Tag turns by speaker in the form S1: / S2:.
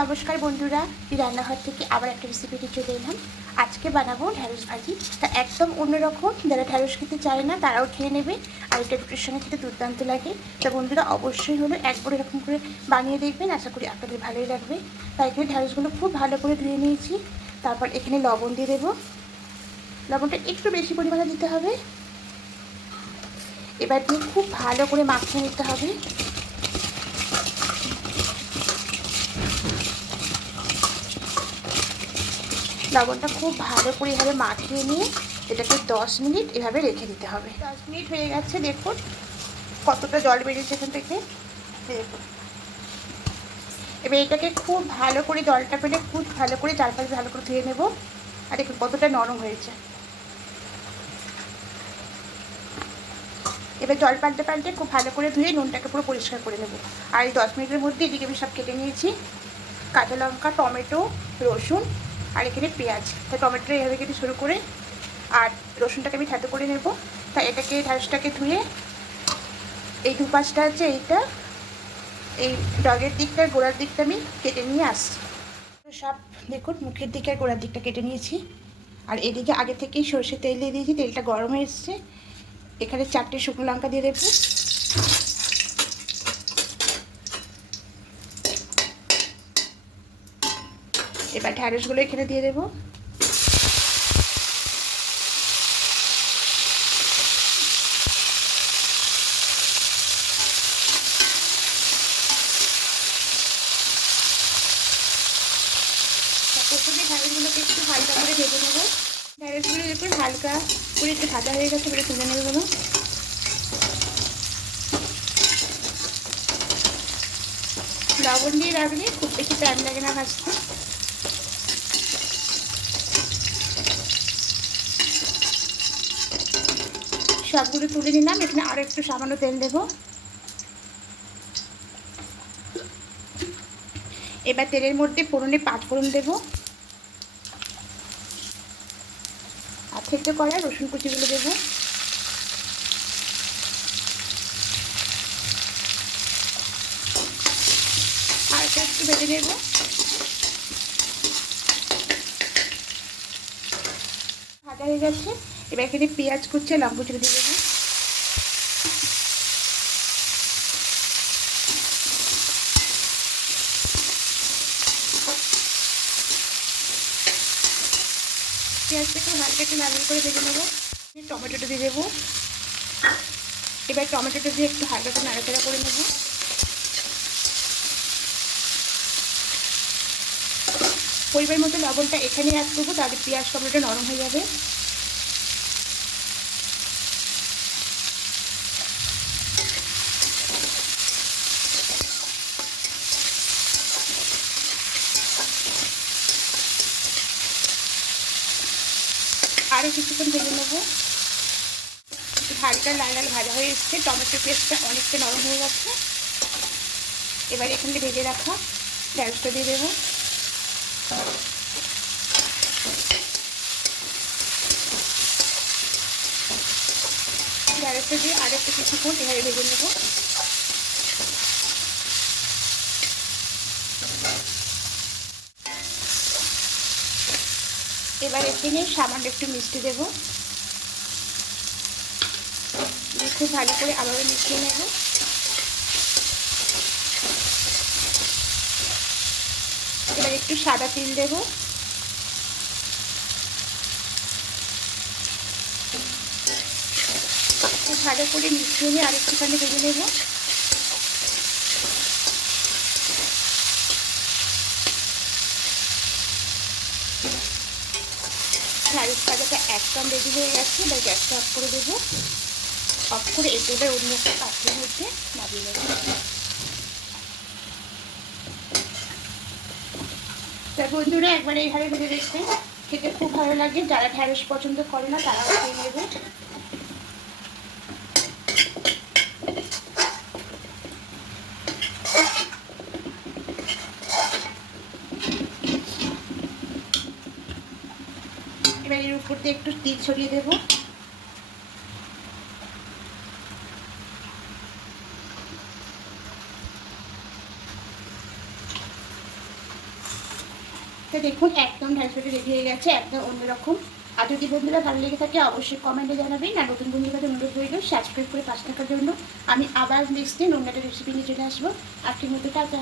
S1: নমস্কার বন্ধুরা রান্নাঘর থেকে আবার একটা রেসিপিটি চলে এলাম। আজকে বানাবো ঢ্যাঁড়স ভাজি। তা একদম অন্যরকম, যারা ঢ্যাঁড়স খেতে চায় না, তারাও খেয়ে নেবে। আর এটা রুটির সঙ্গে খেতে দুর্দান্ত লাগে। তা বন্ধুরা, অবশ্যই হলো একবার এরকম করে বানিয়ে দেখবেন। আশা করি আপনাদের ভালোই লাগবে। তাই এখানে ঢ্যাঁড়সগুলো খুব ভালো করে ধুয়ে নিয়েছি। তারপর এখানে লবণ দিয়ে দেবো। লবণটা একটু বেশি পরিমাণে দিতে হবে। এবার দিয়ে খুব ভালো করে মাখিয়ে নিতে হবে। লবণটা খুব ভালো করে এভাবে মাখিয়ে নিয়ে এটাকে দশ মিনিট এভাবে রেখে দিতে হবে। দশ মিনিট হয়ে গেছে, দেখুন কতটা জল বেরিয়েছে এখান থেকে। দেখুন। এবার এটাকে খুব ভালো করে জলটা পেলে খুব ভালো করে চারপাশে ভালো করে ধুয়ে নেব। আর দেখুন কতটা নরম হয়েছে। এবার জল পাল্টে পাল্টে খুব ভালো করে ধুয়ে নুনটাকে পুরো পরিষ্কার করে নেব। আর এই দশ মিনিটের মধ্যে এদিকে আমি সব কেটে নিয়েছি। কাঁচা লঙ্কা, টমেটো, রসুন আর এখানে পেঁয়াজ। তাই টমেটোটা এভাবে কেটে শুরু করে আর রসুনটাকে আমি ঠাতে করে নেব। তাই এটাকে ঢাসটাকে ধুয়ে এই দু পাঁচটা আছে এইটা, এই ডগের দিকটা, গোড়ার দিকটা আমি কেটে নিয়ে আসছি। সব দেখুন, মুখের দিকে আর গোড়ার দিকটা কেটে নিয়েছি। আর এদিকে আগে থেকেই সর্ষে তেল দিয়ে দিয়েছি, তেলটা গরম হয়ে এসছে। এখানে চারটে শুকনো লঙ্কা দিয়ে দেবো। এবার ঢ্যাঁড়সগুলো এখানে দিয়ে দেবো। একটু হালকা করে নেব। হালকা একটু ভাজা হয়ে গেছে বলে তুলে নেবে বলো লবণ দিয়ে রাখলে খুব বেশি টাইম লাগে না ভাজতে। সবগুলো তুলে নিলাম। এখানে আরও একটু সামান্য তেল দেবো। এবার তেলের মধ্যে ফোড়নে পাঁচ ফোড়ন দেবো। আর থেকে করা রসুন কুচিগুলো দেবো। আর একটু ভেজে নেব। ভাজা হয়ে গেছে। এবার এখানে পেঁয়াজ কুচছে লঙ্কা কুচি দিয়ে দেবো। পেঁয়াজটাকে হালকা একটু লাল করে ভেজে নেব। টমেটোটা দিয়ে দেবো। এবার টমেটোটা দিয়ে একটু হালকা করে নাড়াচাড়া করে নেব। পরিবার মতো লবণটা এখানে অ্যাড করব, তাহলে পেঁয়াজ টমেটো নরম হয়ে যাবে। আরও কিছুক্ষণ ভেজে নেব। হালকা লাল লাল ভাজা হয়ে এসছে, টমেটো পেস্টটা অনেকটা নরম হয়ে গেছে। এবার এখানে ভেজে রাখা ঢ্যাঁড়সটা দিয়ে দেবো। ঢ্যাঁড়সটা দিয়ে আর একটু কিছুক্ষণ এভাবে ভেজে নেব। এবার এখানে সামান্য একটু মিষ্টি দেব। খুব ভালো করে আবারও মিশিয়ে নেব। এবার একটু সাদা তিল দেব। ভালো করে মিশিয়ে নিয়ে আরেকটুখানি ভেজে নেব। ঢ্যাঁড়স ভাজাটা একদম রেডি হয়ে গেছে। এবার গ্যাসটা অফ করে দেবো। অফ করে এতে এবার অন্য একটা পাত্রের মধ্যে নামিয়ে নেব। তার বন্ধুরা, একবার এইভাবে ভেবে দেখবেন। খেতে খুব ভালো লাগে। যারা ঢ্যাঁড়স পছন্দ করে না, তারাও খেয়ে নেবে এবার এর উপর দিয়ে একটু তিল ছড়িয়ে দেবো। দেখুন, একদম ঢাইশোটা রেডি হয়ে গেছে, একদম অন্যরকম। আর যদি বন্ধুরা ভালো লেগে থাকে, অবশ্যই কমেন্টে জানাবেন। আর নতুন বন্ধুর কাছে অনুরোধ রইল সাবস্ক্রাইব করে পাশে থাকার জন্য। আমি আবার নেক্সট দিন অন্য একটা রেসিপি নিয়ে চলে আসব। আজকের মতো টাটা।